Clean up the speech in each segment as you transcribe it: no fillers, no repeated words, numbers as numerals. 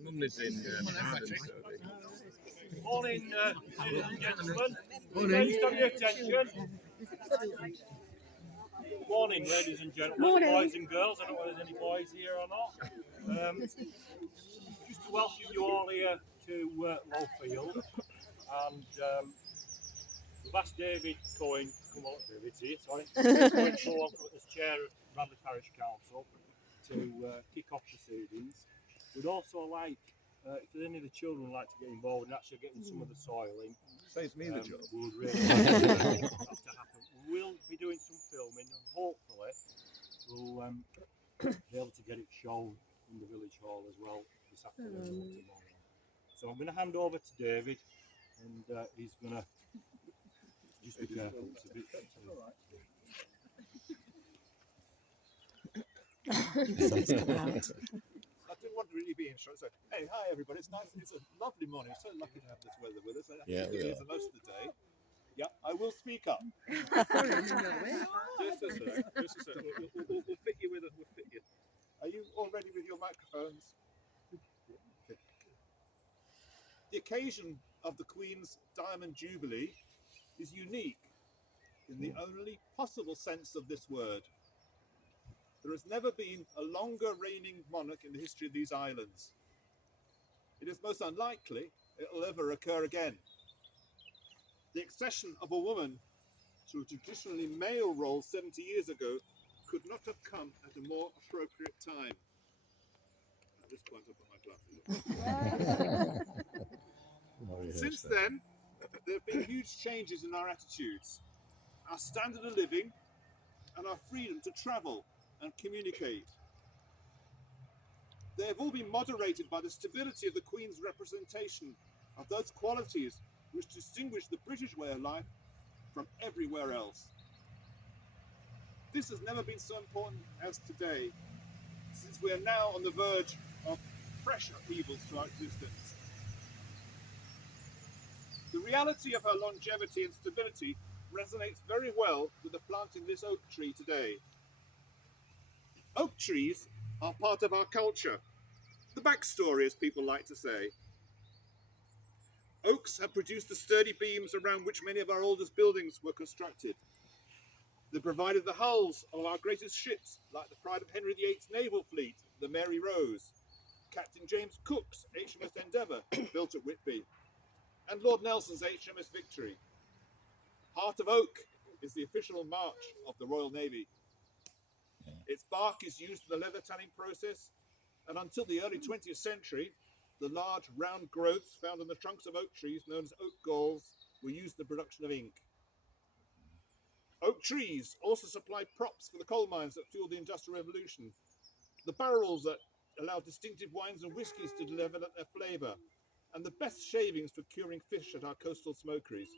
My mum lives in Arden, so Morning, ladies and gentlemen. Morning. Please have your attention. Morning, ladies and gentlemen, Morning. boys and girls. I don't know if there's any boys here or not. Just to welcome you all here to Lowfield. And we've asked David Cohen to come on. David's here, sorry. David Cohen to come on as chair of Bradley Parish Council to kick off proceedings. We'd also like, if there's any of the children who'd like to get involved in actually getting some of the soil in. saves me the job. We would really like that to happen. We'll be doing some filming and hopefully we'll be able to get it shown in the village hall as well this afternoon or tomorrow. So I'm going to hand over to David and he's going to just be careful. It's a bit I didn't want to really be in short. So, hey, hi everybody. It's nice. It's a lovely morning. We're so lucky to have this weather with us. Yeah, we It is are. the most of the day. Yeah, I will speak up. Just a sec. Just a sec. We'll fit you with it. We'll fit you. Are you all ready with your microphones? Okay. The occasion of the Queen's Diamond Jubilee is unique in the only possible sense of this word. There has never been a longer reigning monarch in the history of these islands. It is most unlikely it will ever occur again. The accession of a woman to a traditionally male role 70 years ago could not have come at a more appropriate time. At this point, I'll put my glasses on. Since then, there have been huge changes in our attitudes, our standard of living, and our freedom to travel and communicate. They have all been moderated by the stability of the Queen's representation of those qualities which distinguish the British way of life from everywhere else. This has never been so important as today, since we are now on the verge of fresh upheavals to our existence. The reality of her longevity and stability resonates very well with the planting this oak tree today. Oak trees are part of our culture, the backstory, as people like to say. Oaks have produced the sturdy beams around which many of our oldest buildings were constructed. They provided the hulls of our greatest ships, like the pride of Henry VIII's naval fleet, the Mary Rose, Captain James Cook's HMS Endeavour, built at Whitby, and Lord Nelson's HMS Victory. Heart of Oak is the official march of the Royal Navy. Its bark is used in the leather tanning process, and until the early 20th century, the large round growths found on the trunks of oak trees, known as oak galls, were used in the production of ink. Oak trees also supplied props for the coal mines that fueled the Industrial Revolution, the barrels that allowed distinctive wines and whiskies to develop their flavour, and the best shavings for curing fish at our coastal smokeries.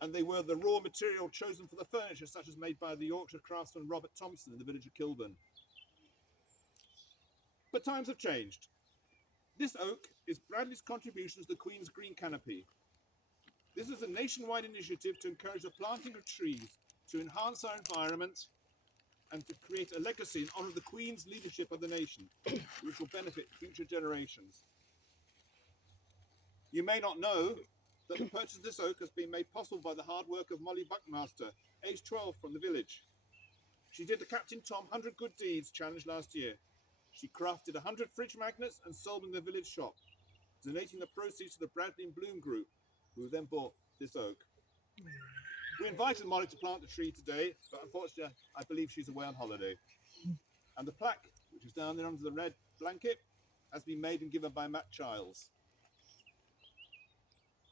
And they were the raw material chosen for the furniture, such as made by the Yorkshire craftsman Robert Thompson in the village of Kilburn. But times have changed. This oak is Bradley's contribution to the Queen's Green Canopy. This is a nationwide initiative to encourage the planting of trees to enhance our environment and to create a legacy in honour of the Queen's leadership of the nation, which will benefit future generations. You may not know that the purchase of this oak has been made possible by the hard work of Molly Buckmaster, aged 12, from the village. She did the Captain Tom 100 Good Deeds challenge last year. She crafted 100 fridge magnets and sold them in the village shop, donating the proceeds to the Bradley and Bloom Group, who then bought this oak. We invited Molly to plant the tree today, but unfortunately I believe she's away on holiday. And the plaque, which is down there under the red blanket, has been made and given by Matt Childs.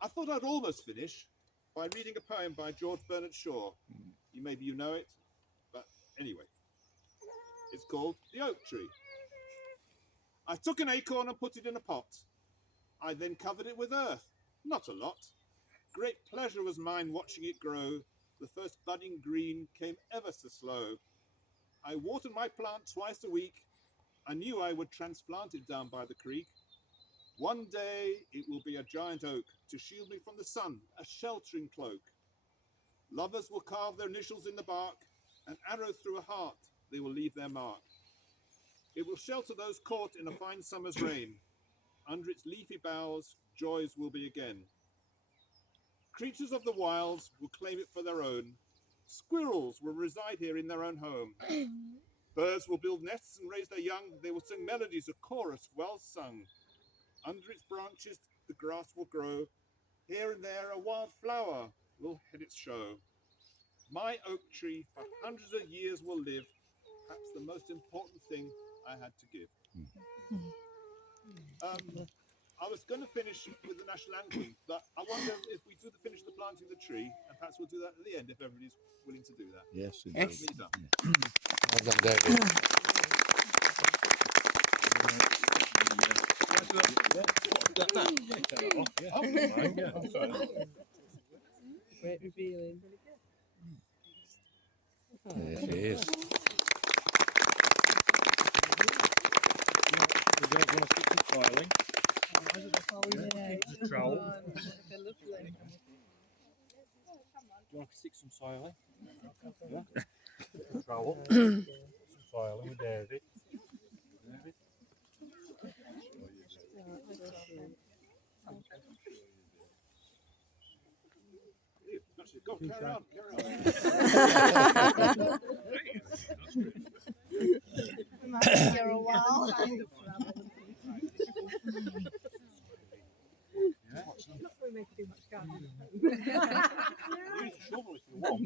I thought I'd almost finish by reading a poem by George Bernard Shaw. Maybe you know it, but anyway. It's called The Oak Tree. I took an acorn and put it in a pot. I then covered it with earth, not a lot. Great pleasure was mine watching it grow. The first budding green came ever so slow. I watered my plant twice a week. I knew I would transplant it down by the creek. One day it will be a giant oak to shield me from the sun, a sheltering cloak. Lovers will carve their initials in the bark, an arrow through a heart, they will leave their mark. It will shelter those caught in a fine summer's rain. under its leafy boughs, joys will be again. Creatures of the wilds will claim it for their own. Squirrels will reside here in their own home. Birds will build nests and raise their young. They will sing melodies, a chorus well sung. Under its branches, the grass will grow. Here and there, a wild flower will head its show. My oak tree for hundreds of years will live, perhaps the most important thing I had to give. I was going to finish with the national anthem, but I wonder if we do finish the planting the tree, and perhaps we'll do that at the end if everybody's willing to do that. Yes. Yes. Lisa. Well done, David. Great revealing. Yes, it is. We don't want to stick to filing. Keep the trowel. Do you want to stick some soiling? Yeah. Trowel. Some soiling with David. David. Go, carry on. Here a while. Not going to make too much garden. Use a shovel if you want.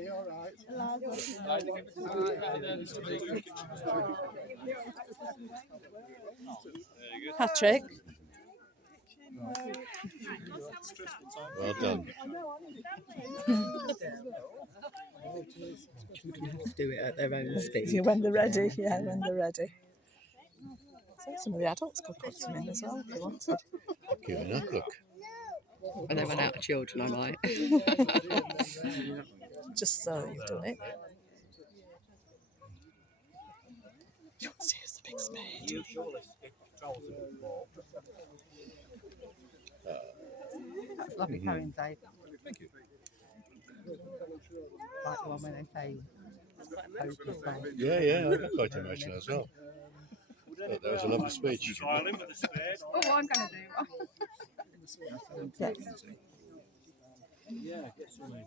You're all right. Patrick. Well done. Children have to do it at their own speed. Yeah, when they're ready. Yeah, when they're ready. So some of the adults could put some in as well if they wanted. Cute enough, look. When they run out of children, I might. Just so you've done it. You want to see us the big spade? You surely stick trowels in the floor. That's lovely carrying Dave. Thank you. Like the one where they say, Yeah, I got quite emotional as well. That was a lovely speech. Soiling with a spade. oh, I'm going to do Yeah. Yeah, get some in.